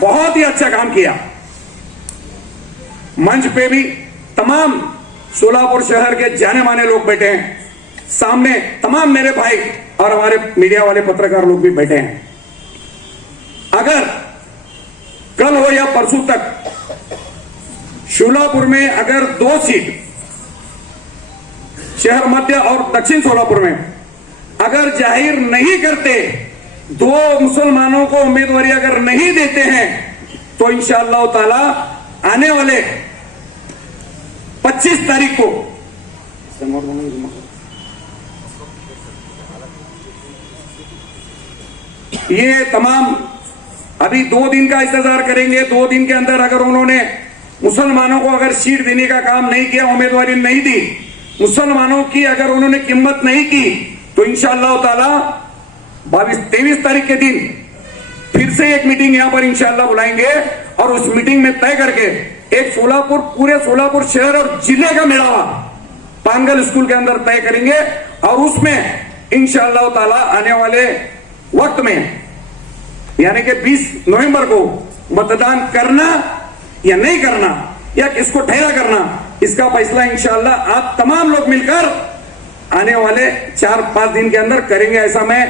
बहुत ही अच्छा काम किया। मंच पे भी तमाम सोलापुर शहर के जाने माने लोग बैठे हैं, सामने तमाम मेरे भाई और हमारे मीडिया वाले पत्रकार लोग भी बैठे हैं। अगर कल हो या परसों तक सोलापुर में अगर 2 सीट शहर मध्य और दक्षिण सोलापुर में अगर जाहिर नहीं करते, 2 मुसलमानों को उम्मीदवारी अगर नहीं देते हैं, तो इंशाअल्लाह ताला आने वाले 25 तारीख को ये तमाम अभी 2 दिन का इंतजार करेंगे। 2 दिन के अंदर अगर उन्होंने मुसलमानों को अगर सीट देने का काम नहीं किया, उम्मीदवारी नहीं दी, मुसलमानों की अगर उन्होंने कीमत नहीं की, तो इंशाअल्लाह ताला 22-23 तारीख के दिन फिर से एक मीटिंग यहां पर इंशाअल्लाह बुलाएंगे और उस मीटिंग में तय करके एक सोलापुर, पूरे सोलापुर शहर और जिले का मेड़ावा पांगल स्कूल के अंदर तय करेंगे और उसमें इंशाअल्लाह ताला आने वाले वक्त में यानी कि 20 नवंबर को मतदान करना या नहीं करना या किसको ठहरा करना, इसका फैसला इंशाअल्लाह आप तमाम लोग मिलकर आने वाले 4-5 दिन के अंदर करेंगे, ऐसा मैं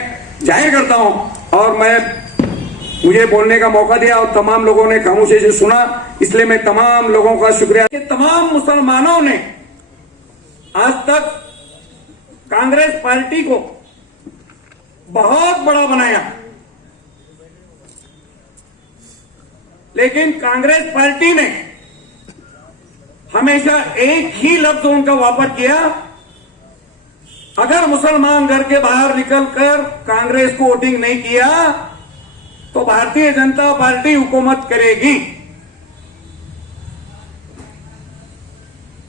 जाहिर करता हूं। और मुझे बोलने का मौका दिया और तमाम लोगों ने खामोशी से सुना, इसलिए मैं तमाम लोगों का शुक्रिया कि तमाम मुसलमानों ने आज तक कांग्रेस पार्टी को बहुत बड़ा बनाया, लेकिन कांग्रेस पार्टी ने हमेशा एक ही लफ्ज उनका वापर किया, अगर मुसलमान घर के बाहर निकलकर कांग्रेस को वोटिंग नहीं किया तो भारतीय जनता पार्टी हुकूमत करेगी।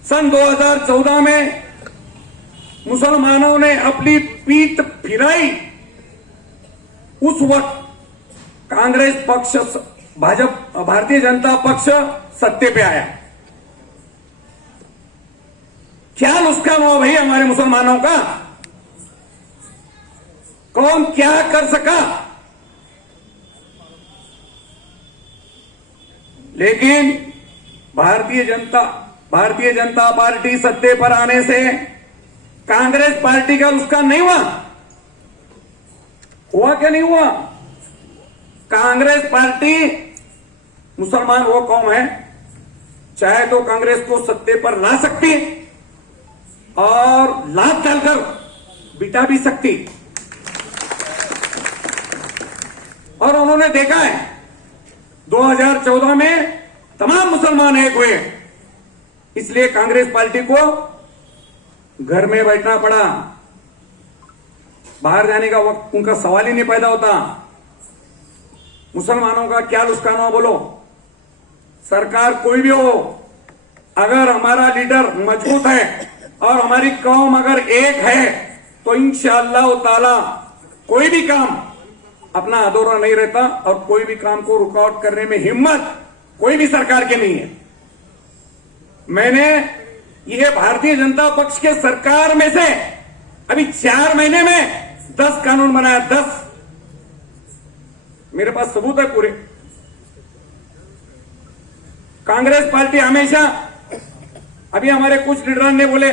सन 2014 में मुसलमानों ने अपनी पीठ फिराई, उस वक्त कांग्रेस पक्ष, भारतीय जनता पक्ष सत्ते पे आया। क्या नुकसान हुआ भाई हमारे मुसलमानों का? कौन क्या कर सका? लेकिन भारतीय जनता पार्टी सत्ते पर आने से कांग्रेस पार्टी का नुकसान नहीं हुआ क्या नहीं हुआ? कांग्रेस पार्टी, मुसलमान वो कौम है, चाहे तो कांग्रेस को सत्ते पर ला सकती और लात डालकर बिठा भी सकती। और उन्होंने देखा है 2014 में तमाम मुसलमान एक हुए, इसलिए कांग्रेस पार्टी को घर में बैठना पड़ा, बाहर जाने का वक्त उनका सवाल ही नहीं पैदा होता। मुसलमानों का क्या नुकसान हुआ बोलो? सरकार कोई भी हो, अगर हमारा लीडर मजबूत है और हमारी कौम अगर एक है तो इंशाअल्लाह ताला कोई भी काम अपना अधूरा नहीं रहता और कोई भी काम को रुकावट करने में हिम्मत कोई भी सरकार की नहीं है। मैंने ये भारतीय जनता पक्ष के सरकार में से अभी 4 महीने में 10 कानून बनाया, 10। मेरे पास सबूत है पूरे। कांग्रेस पार्टी हमेशा, अभी हमारे कुछ लीडर ने बोले,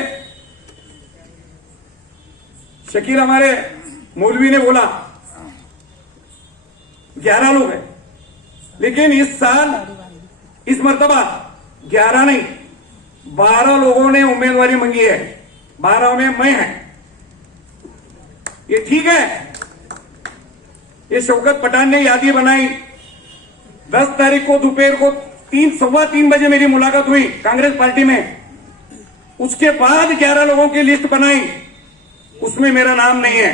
शकील हमारे मौलवी ने बोला 11 लोग हैं, लेकिन इस साल इस मर्तबा 11 नहीं 12 लोगों ने उम्मीदवारी मांगी है, 12 में मैं है। ये ठीक है? ये शौकत पठान ने यादी बनाई। 10 तारीख को दोपहर को 3-3:15 बजे मेरी मुलाकात हुई कांग्रेस पार्टी में। उसके बाद 11 लोगों की लिस्ट बनाई, उसमें मेरा नाम नहीं है,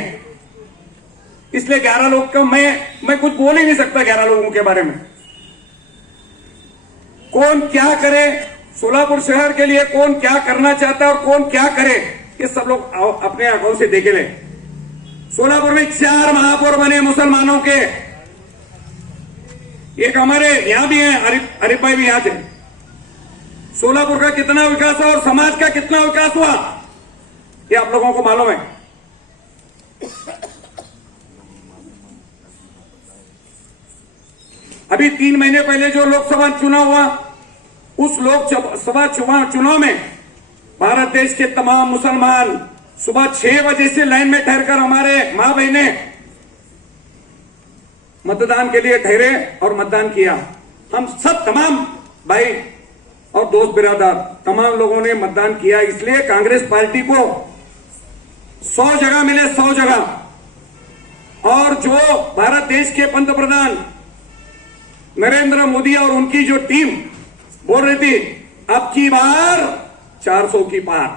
इसलिए 11 लोग का मैं कुछ बोल ही नहीं सकता 11 लोगों के बारे में। कौन क्या करे, सोलापुर शहर के लिए कौन क्या करना चाहता है और कौन क्या करे, ये सब लोग अपने आंखों से देखे ले। सोलापुर में 4 महापौर बने मुसलमानों के, एक हमारे यहां भी है, अरिफ भाई भी यहां थे। सोलापुर का कितना विकास हुआ और समाज का कितना विकास हुआ, ये आप लोगों को मालूम है। अभी 3 महीने पहले जो लोकसभा चुनाव हुआ, उस लोकसभा चुनाव में भारत देश के तमाम मुसलमान सुबह 6 बजे से लाइन में ठहरकर हमारे मां बहने मतदान के लिए ठहरे और मतदान किया। हम सब तमाम भाई और दोस्त बिरादर तमाम लोगों ने मतदान किया। इसलिए कांग्रेस पार्टी को 100 जगह मिले, 100 जगह। और जो भारत देश के पंतप्रधान नरेंद्र मोदी और उनकी जो टीम बोल रही थी अब की बार 400 की पार,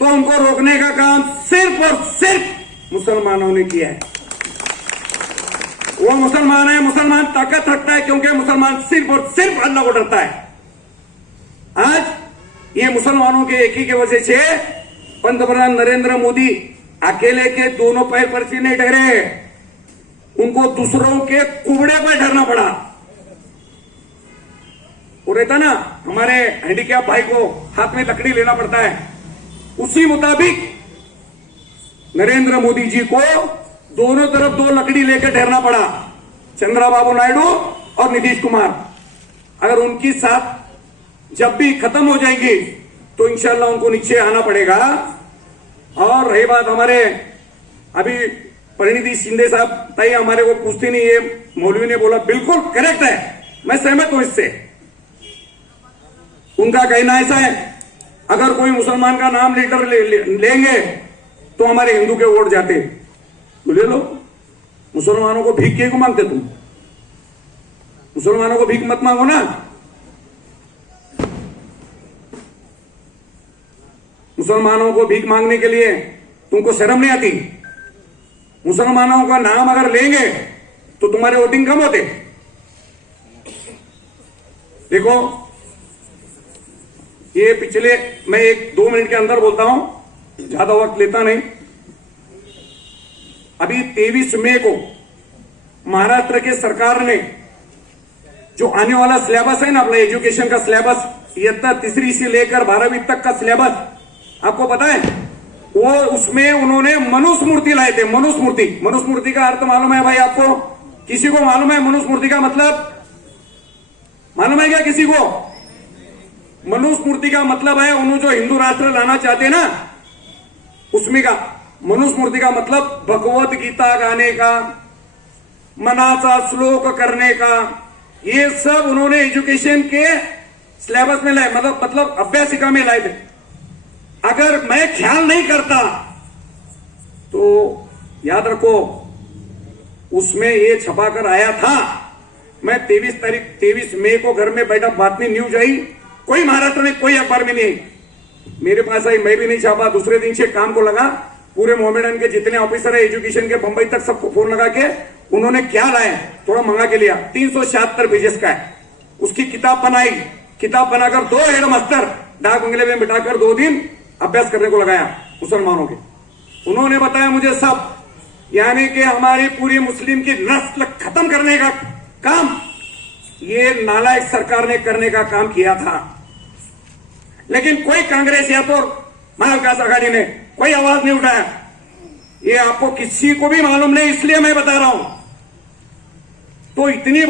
तो उनको रोकने का काम सिर्फ और सिर्फ मुसलमानों ने किया है। वो मुसलमान है, मुसलमान ताकत रखता है क्योंकि मुसलमान सिर्फ और सिर्फ अल्लाह को डरता है। आज ये मुसलमानों के एक ही की वजह से पंतप्रधान नरेंद्र मोदी अकेले के दोनों पैर पर से नहीं ठहरे, उनको दूसरों के कुबड़े पर ठहरना पड़ा। वो रहता ना, हमारे हैंडीकैप भाई को हाथ में लकड़ी लेना पड़ता है, उसी मुताबिक नरेंद्र मोदी जी को दोनों तरफ 2 लकड़ी लेकर ठहरना पड़ा, चंद्रबाबू नायडू और नीतीश कुमार। अगर उनकी साथ जब भी खत्म हो जाएंगी तो इंशाल्लाह उनको नीचे आना पड़ेगा। और रही बात हमारे अभी परिणीति शिंदे साहब ताई हमारे को पूछती नहीं, ये मौलवी ने बोला बिल्कुल करेक्ट है, मैं सहमत हूं इससे। उनका कहना ऐसा है अगर कोई मुसलमान का नाम लीडर लेंगे तो हमारे हिंदू के वोट जाते, तो ले लो। मुसलमानों को भीख क्यों मांगते तुम? मुसलमानों को भीख मत मांगो ना। मुसलमानों को भीख मांगने के लिए तुमको शर्म नहीं आती? मुसलमानों का नाम अगर लेंगे तो तुम्हारे वोटिंग कम होते। देखो ये पिछले, मैं 1-2 मिनट के अंदर बोलता हूं, ज्यादा वक्त लेता नहीं। अभी 23 मई को महाराष्ट्र के सरकार ने जो आने वाला सिलेबस है ना, अपना एजुकेशन का सिलेबस, इयत्ता 3 से लेकर 12वीं तक का सिलेबस, आपको पता है वो उसमें उन्होंने मनुस्मृति लाए थे। मनुस्मृति, मनुस्मृति का अर्थ मालूम है भाई आपको? किसी को मालूम है मनुस्मृति का मतलब? मालूम है क्या किसी को? मनुस्मृति का मतलब है उन्होंने जो हिंदू राष्ट्र लाना चाहते ना, उसमें का मनुस्मृति का मतलब भगवत गीता गाने का, मनाचा श्लोक करने का, ये सब उन्होंने एजुकेशन के सिलेबस में लाए, मतलब अभ्यासिका में लाए थे। अगर मैं ख्याल नहीं करता तो याद रखो उसमें ये छपाकर आया था। मैं 23 मई को घर में बैठा, बातमी न्यूज आई, कोई महाराष्ट्र में कोई अखबार में नहीं आई, मेरे पास आई, मैं भी नहीं छापा। दूसरे दिन से काम को लगा, पूरे मोहम्मदन के जितने ऑफिसर है एजुकेशन के बंबई तक सबको फोन लगा के उन्होंने क्या लाया थोड़ा मंगा के लिया। 376 पेजेस का है, उसकी किताब बनाई। किताब बनाकर 2 हेड मास्टर डाक बंगले में बिठाकर 2 दिन अभ्यास करने को लगाया मुसलमानों के। उन्होंने बताया मुझे सब, यानी कि हमारी पूरी मुस्लिम की नस्ल खत्म करने का काम ये नालायक सरकार ने करने का काम किया था। लेकिन कोई कांग्रेस या तो महाविकास आघाड़ी ने कोई आवाज नहीं उठाया। ये आपको किसी को भी मालूम नहीं, इसलिए मैं बता रहा हूं। तो इतनी